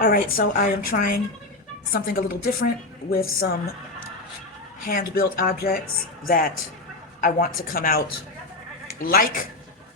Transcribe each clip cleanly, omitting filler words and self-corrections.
All right, so I am trying something a little different with some hand-built objects that I want to come out like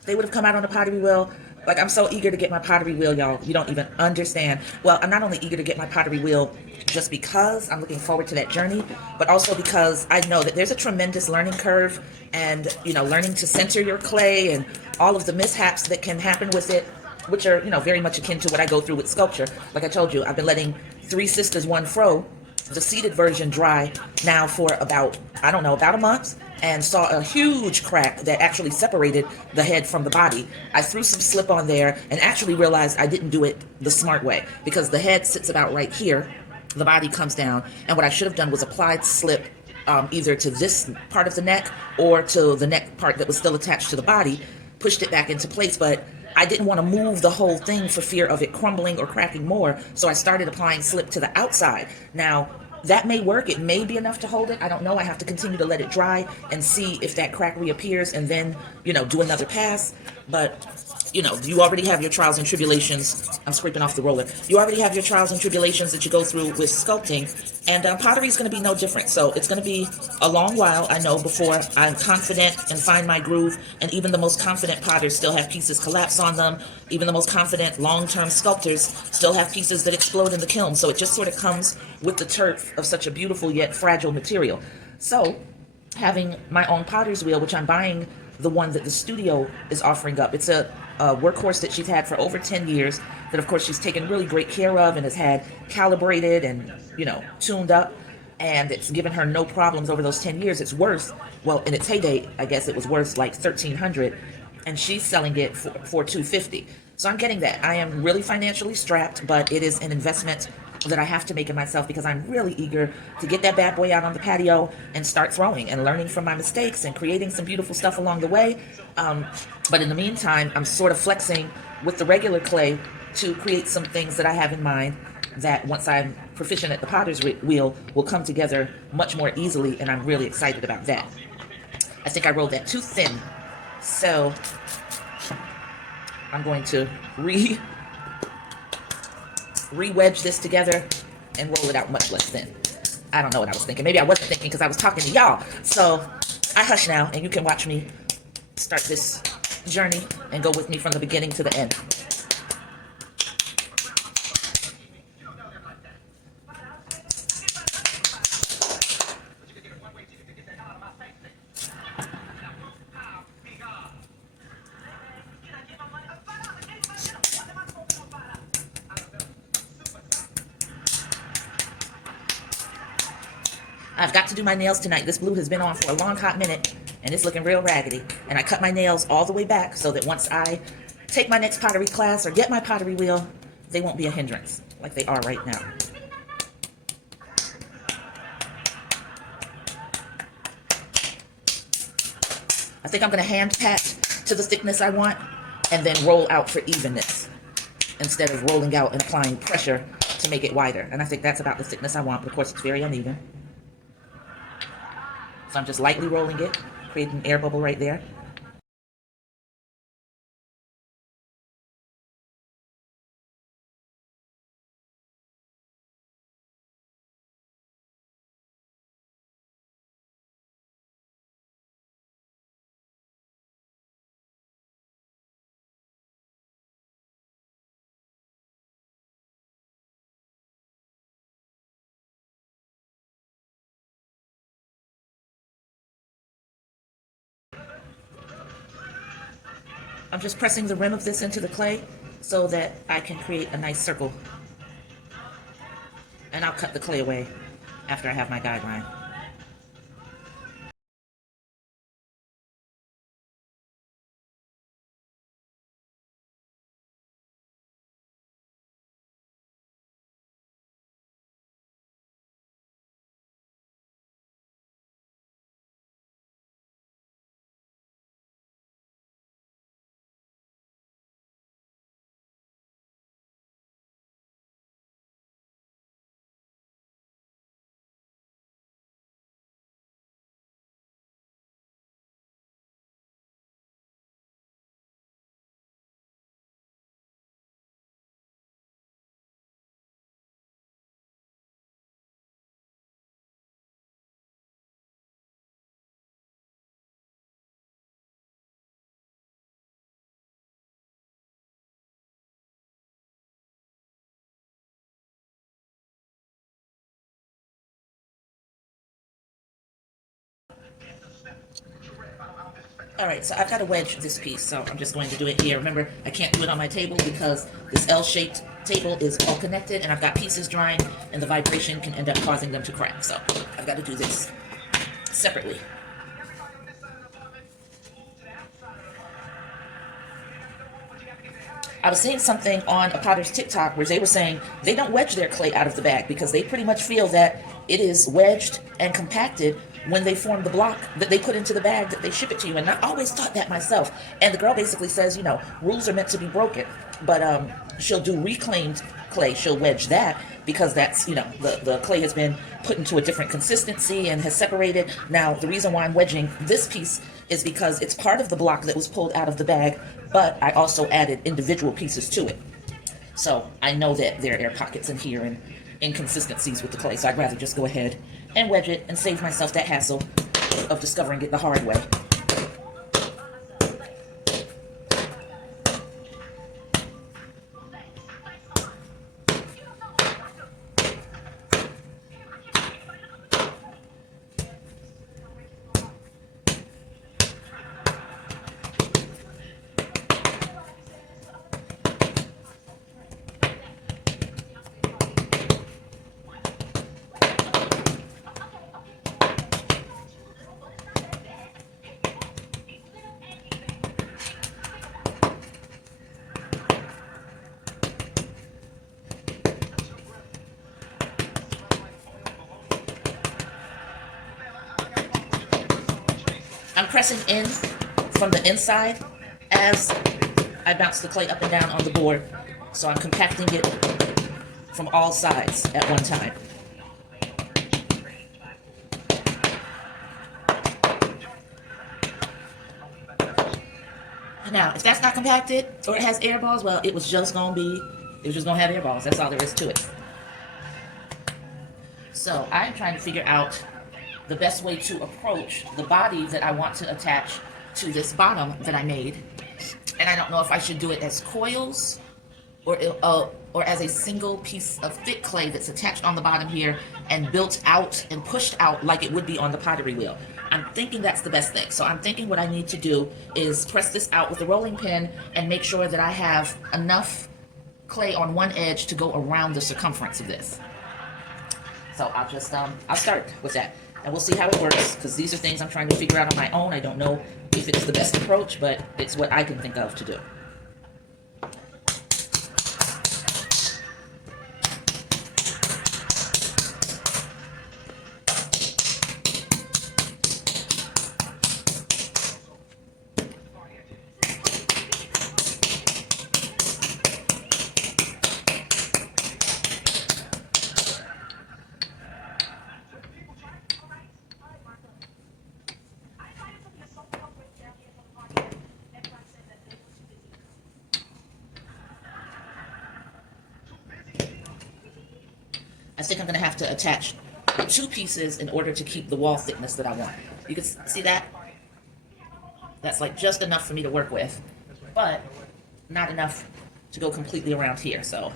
they would have come out on a pottery wheel. Like, I'm so eager to get my pottery wheel, y'all. You don't even understand. Well, I'm not only eager to get my pottery wheel just because I'm looking forward to that journey, but also because I know that there's a tremendous learning curve and, learning to center your clay and all of the mishaps that can happen with it, which are, very much akin to what I go through with sculpture. Like I told you, I've been letting Three Sisters One Fro, the seeded version, dry now for about, I don't know, about a month, and saw a huge crack that actually separated the head from the body. I threw some slip on there and actually realized I didn't do it the smart way, because the head sits about right here, the body comes down, and what I should have done was applied slip either to this part of the neck or to the neck part that was still attached to the body, pushed it back into place. But I didn't want to move the whole thing for fear of it crumbling or cracking more, so I started applying slip to the outside. Now, that may work. It may be enough to hold it. I don't know. I have to continue to let it dry and see if that crack reappears, and then, do another pass. But, you already have your trials and tribulations. I'm scraping off the roller. You already have your trials and tribulations that you go through with sculpting, and pottery is going to be no different. So it's going to be a long while, I know, before I'm confident and find my groove. And even the most confident potters still have pieces collapse on them. Even the most confident long-term sculptors still have pieces that explode in the kiln. So it just sort of comes with the turf of such a beautiful yet fragile material. So having my own potter's wheel, which I'm buying the one that the studio is offering up. It's a workhorse that she's had for over 10 years, that of course she's taken really great care of and has had calibrated and, tuned up. And it's given her no problems over those 10 years. It's worth, well, in its heyday, I guess it was worth like 1,300, and she's selling it for 250. So I'm getting that. I am really financially strapped, but it is an investment that I have to make in myself, because I'm really eager to get that bad boy out on the patio and start throwing and learning from my mistakes and creating some beautiful stuff along the way. But in the meantime, I'm sort of flexing with the regular clay to create some things that I have in mind that, once I'm proficient at the potter's wheel, will come together much more easily, and I'm really excited about that. I think I rolled that too thin, so I'm going to re-wedge this together and roll it out much less thin. I don't know what I was thinking. Maybe I wasn't thinking because I was talking to y'all. So I hush now, and you can watch me start this journey and go with me from the beginning to the end. I've got to do my nails tonight. This blue has been on for a long hot minute, and it's looking real raggedy. And I cut my nails all the way back so that once I take my next pottery class or get my pottery wheel, they won't be a hindrance like they are right now. I think I'm going to hand pat to the thickness I want and then roll out for evenness instead of rolling out and applying pressure to make it wider. And I think that's about the thickness I want, but of course it's very uneven. So I'm just lightly rolling it, creating an air bubble right there. I'm just pressing the rim of this into the clay so that I can create a nice circle. And I'll cut the clay away after I have my guideline. All right, so I've got to wedge this piece, so I'm just going to do it here. Remember, I can't do it on my table because this L-shaped table is all connected, and I've got pieces drying, and the vibration can end up causing them to crack. So I've got to do this separately. I was seeing something on a potter's TikTok where they were saying they don't wedge their clay out of the bag because they pretty much feel that it is wedged and compacted when they form the block that they put into the bag that they ship it to you. And I always thought that myself. And the girl basically says, you know, rules are meant to be broken. But she'll do reclaimed clay. She'll wedge that because that's, you know, the clay has been put into a different consistency and has separated. Now, the reason why I'm wedging this piece is because it's part of the block that was pulled out of the bag, but I also added individual pieces to it. So I know that there are air pockets in here and inconsistencies with the clay, so I'd rather just go ahead and wedge it and save myself that hassle of discovering it the hard way. I'm pressing in from the inside as I bounce the clay up and down on the board. So I'm compacting it from all sides at one time. Now, if that's not compacted or it has air balls, well, it was just gonna have air balls. That's all there is to it. So I'm trying to figure out the best way to approach the body that I want to attach to this bottom that I made. And I don't know if I should do it as coils or as a single piece of thick clay that's attached on the bottom here and built out and pushed out like it would be on the pottery wheel. I'm thinking that's the best thing. So I'm thinking what I need to do is press this out with a rolling pin and make sure that I have enough clay on one edge to go around the circumference of this. So I'll just, I'll start with that. And we'll see how it works, because these are things I'm trying to figure out on my own. I don't know if it's the best approach, but it's what I can think of to do. I think I'm going to have to attach two pieces in order to keep the wall thickness that I want. You can see that? That's like just enough for me to work with, but not enough to go completely around here. So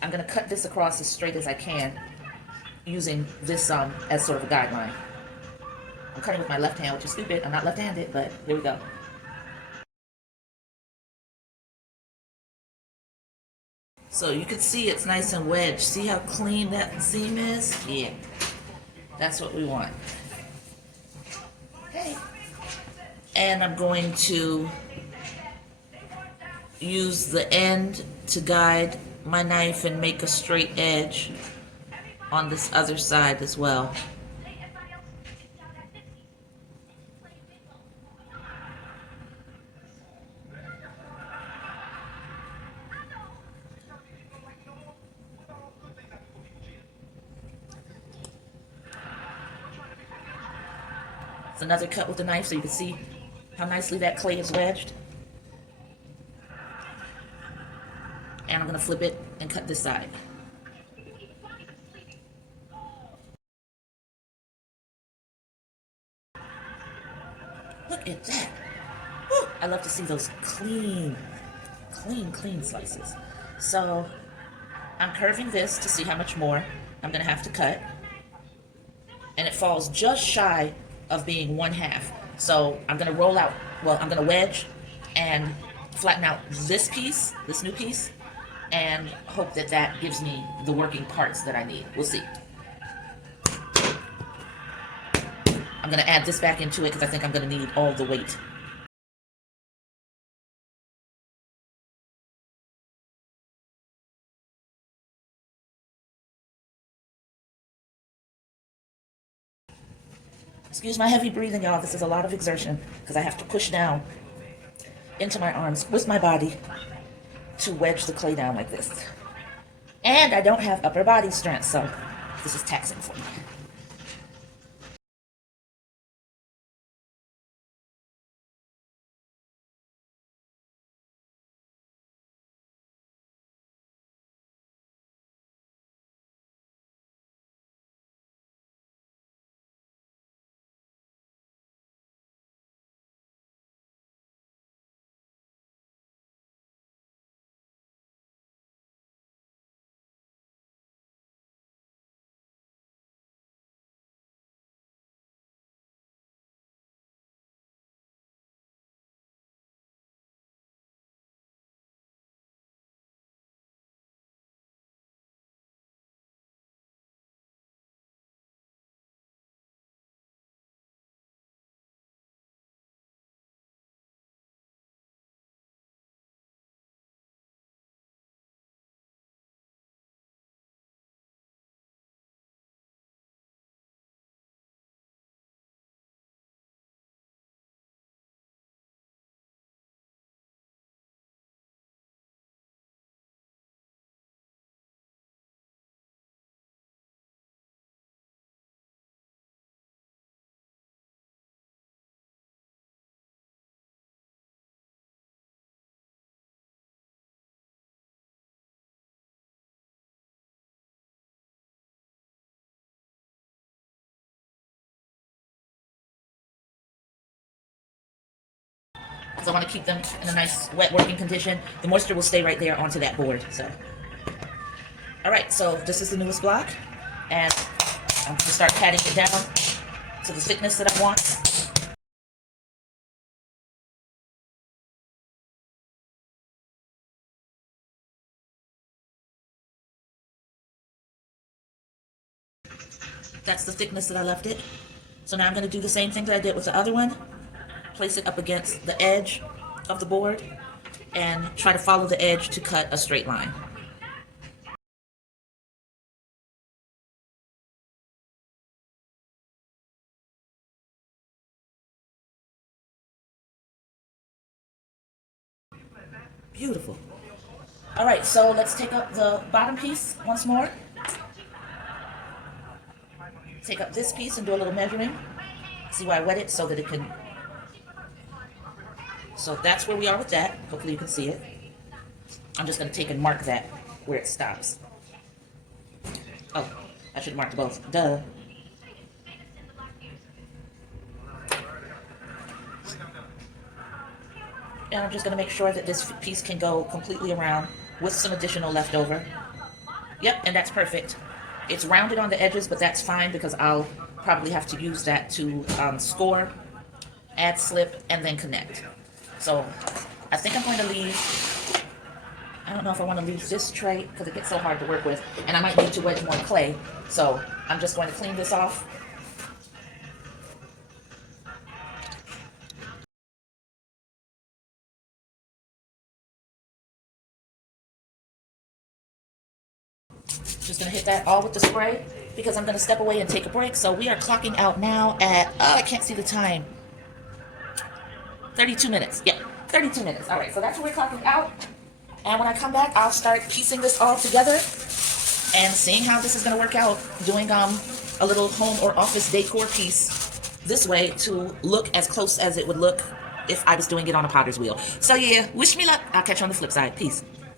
I'm going to cut this across as straight as I can using this as sort of a guideline. I'm cutting with my left hand, which is stupid. I'm not left-handed, but here we go. So you can see it's nice and wedged. See how clean that seam is? Yeah, that's what we want. Okay. And I'm going to use the end to guide my knife and make a straight edge on this other side as well. It's another cut with the knife so you can see how nicely that clay is wedged. And I'm going to flip it and cut this side. Look at that. Woo! I love to see those clean slices. So I'm curving this to see how much more I'm going to have to cut. And it falls just shy of being 1/2. So I'm going to roll out well, I'm gonna wedge and flatten out this piece, this new piece, and hope that that gives me the working parts that I need. We'll see. I'm gonna add this back into it because I think I'm gonna need all the weight. Excuse my heavy breathing, y'all. This is a lot of exertion because I have to push down into my arms with my body to wedge the clay down like this. And I don't have upper body strength, so this is taxing for me. So I want to keep them in a nice wet working condition. The moisture will stay right there onto that board. So, all right, so this is the newest block, and I'm going to start patting it down to the thickness that I want. That's the thickness that I left it. So now I'm going to do the same thing that I did with the other one. Place it up against the edge of the board and try to follow the edge to cut a straight line. Beautiful. All right, so let's take up the bottom piece once more. Take up this piece and do a little measuring. See why I wet it so that it can... So that's where we are with that. Hopefully you can see it. I'm just going to take and mark that where it stops. Oh, I should mark both. Duh. And I'm just going to make sure that this piece can go completely around with some additional leftover. Yep, and that's perfect. It's rounded on the edges, but that's fine because I'll probably have to use that to score, add slip, and then connect. So I think I'm going to leave, I don't know if I want to leave this tray because it gets so hard to work with, and I might need to wedge more clay. So I'm just going to clean this off. Just gonna hit that all with the spray because I'm gonna step away and take a break. So we are clocking out now at, oh, I can't see the time. 32 minutes, yeah, 32 minutes. All right, so that's where we're clocking out. And when I come back, I'll start piecing this all together and seeing how this is gonna work out, doing a little home or office decor piece this way to look as close as it would look if I was doing it on a potter's wheel. So yeah, wish me luck. I'll catch you on the flip side. Peace.